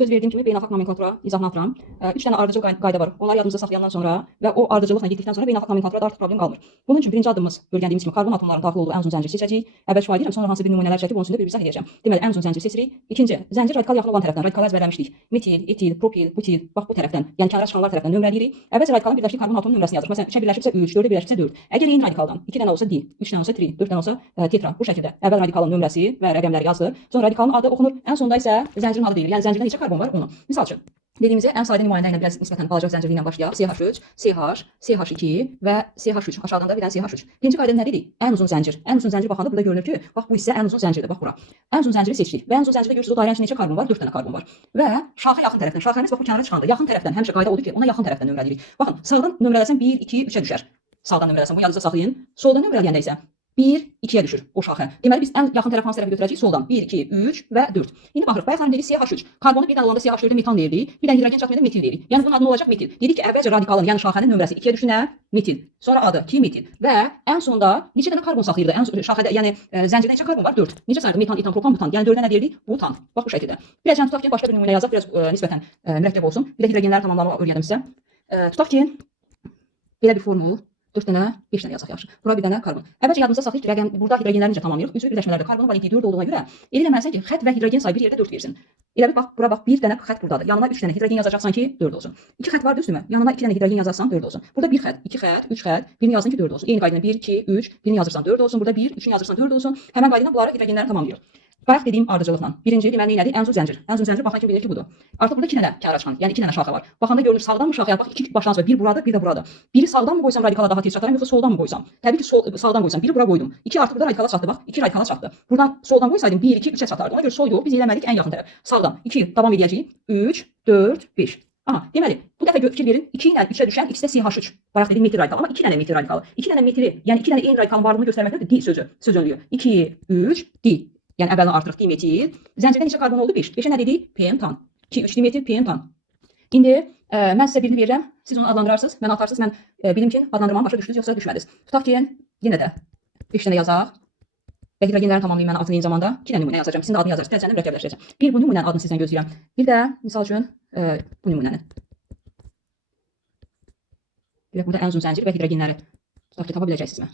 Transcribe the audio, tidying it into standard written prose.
Söz verdiyim kimi beynəlxalq nomenklatura izahını atıram. 3 dənə ardıcıl qayda var. Onları yadınızda saxlayandan sonra və o ardıcıllıqla getdikdən sonra beynəlxalq nomenklaturada artıq problem qalmır. Bunun üçün birinci addımımız öyrəndiyimiz kimi karbon atomlarının daxil olduğu ən uzun zəncir seçəcəyik. Əvvəl şübhə edirəm, sonra hansı bir nümunələr çəkib onun üstündə bir izah edəcəm. Deməli, ən uzun zəncir seçirik. İkinci, zəncir radikal yaxın olan tərəfdən radikalı əzbərləmişdik. Metil, etil, propil, butil, bax bu tərəfdən, yəni kənara çıxanlar tərəfdən nömrələyirik. Əvvəlcə radikalın birləşdiyi karbon atomunun nömrəsini yazırıq. Məsələn, 3-ə birləşibsə 3, 4-ə birləşibsə 4. Əgər eyni radikaldan 2 dənə olsa di, 3 dənə olsa tri, 4 dənə olsa tetra. Bu şəkildə əvvəl radikalın nömrəsi və rəqəmləri yazdıq. Sonra radikalın adı oxunur. Ən sonda isə zəncirin adı deyilir. Yəni zəncirdə neçə karbon var onu. Misal üçün dediyimizi ən sadə nümunə ilə biraz nisbətən balaca zəncirli ilə başlayaq. CH3, CH, CH2 və CH3. Aşağıdan da bir dənə CH3. Birinci qayda nə dedik? Ən uzun zəncir. Ən uzun zəncir baxanda burada görünür ki, bax bu hissə ən uzun zəncirdir. Bax bura. Ən uzun zənciri seçdik. Və ən uzun zəncirdə görürsüz o dairənin içində neçə karbon var? 4 dənə karbon var. Və şaxə yaxın tərəfdən. Şaxəmiz bax bu kənara çıxanda yaxın tərəfdən həmişə qayda odur ki, ona yaxın tərəfdən nömrələyirik. Baxın, sağdan nömrələsən 1, 2, 3-ə düşər. Sağdan nömrələsən, bu yadınızda saxlayın. Soldan nömrələyəndə isə 1, 2-yə düşür o şaxə. Deməli biz ən yaxın tərəf hansı tərəfə götürəcəyik? Soldan. 1, 2, 3 və 4. İndi baxırıq. Bayaqlar dedik CH3. Karbonu bir dənə olanda CH4-də metan deyirik. Bir dənə hidrogen çatmayanda metil deyirik. Yəni bunun adı nə olacaq? Metil. Dedik ki, əvvəlcə radikalın, yəni şaxənin nömrəsi 2-yə düşür nə? Metil. Sonra adı 2 metil. Və ən sonda neçə dənə karbon saxlayırdı? Ən şaxədə, yəni zəncirdə neçə karbon var? 4. Necə sayılır? Metan, etan, propan, butan. Yəni 4-ə nə deyirdik? Butan. Bax bu şəkildə. Biraz tutaq ki, başqa bir nümunə yazaq, biraz nisbətən mürəkkəb olsun. Bir də hidrogenləri tamamlamaq öyrədim sizə. Tutaq ki, belə bir formul 4 dənə, 5 dənə yazaq yaxşı. Bura bir dənə karbon. Əvvəlcə yadınızda saxlayın ki, rəqəm burada hidrogenləri necə tamamlayırıq? Üzvü birləşmələrdə karbon valentliyi 4 olduğuna görə elə eləməlisən ki, xətt və hidrogen sayı bir yerdə 4 versin. Elə bir bax, bura bax, bir dənə xətt burdadır. Yanına 3 dənə hidrogen yazacaqsan ki, 4 olsun. 2 xətt var düzdürmü? Yanına 2 dənə hidrogen yazarsan 4 olsun. Burada 1 xətt, 2 xətt, 3 xətt, birini yazdın ki 4 olsun. Eyni qayda 1, 2, 3, birini yazırsan 4 olsun. Burada 1, 3-ünü yazırsan 4 olsun. Həmin qayda ilə bunları hidrogenləri tamamlayırıq. Bayaq dediyim ardıcıllıqla. Birinci deməli nədir? Ən uzun zəncir. Ən uzun zəncir baxan kimi bilir ki, budur. Artıq burada 2 dənə kənara çıxan, yəni 2 dənə şaxə var. Baxanda görünür sağdanmı şaxəyə? Bax 2 başlanğıc var. Bir buradır, bir də buradır. Biri sağdan mı qoysam radikala daha tez çataram, yoxsa soldan mı qoysam? Təbii ki, sağdan qoysam. Biri bura qoydum. 2 artıq burada radikala çatdı. Bax, 2 radikala çatdı. Buradan soldan qoysaydım 1, 2, 3-ə çatardı. Ona görə sol yox, biz eləmədik ən yaxın tərəf. Sağdan 2 davam edəcəyik. 3, 4, 5. Aha, deməli, bu dəfə fikir verin. 2 ilə 3-ə düşən ikisi də CH3. Bayaq dedik metil radikal, amma 2 dənə metil radikalı. 2 dənə metili, yəni 2 dənə eyni radikalın varlığını göstərməkdir di sözü, söz önlüyü. 2, 3, di. Yəni əvvəldən artırıq dimetil. Zəncirdə neçə karbon oldu? 5. 5-ə nə dedik? Pentan. 2, 3 dimetil pentan. İndi mən sizə birini verirəm. Siz onu adlandırarsınız. Mən atarsınız. Mən bilim ki, adlandırmamı başa düşdünüz yoxsa düşmədiniz. Tutaq ki, yenə də 5 dənə yazaq. Və hidrogenləri tamamlayayım mən atın eyni zamanda. 2 dənə nümunə yazacağam. Sizin də adını yazarsınız. Təcrübəni mürəkkəbləşdirəcəm. Bir bu nümunənin adını sizdən gözləyirəm. Bir də misal üçün bu nümunənin. Burada ən uzun zəncir və hidrogenləri tutaq ki, tapa biləcəksinizmi?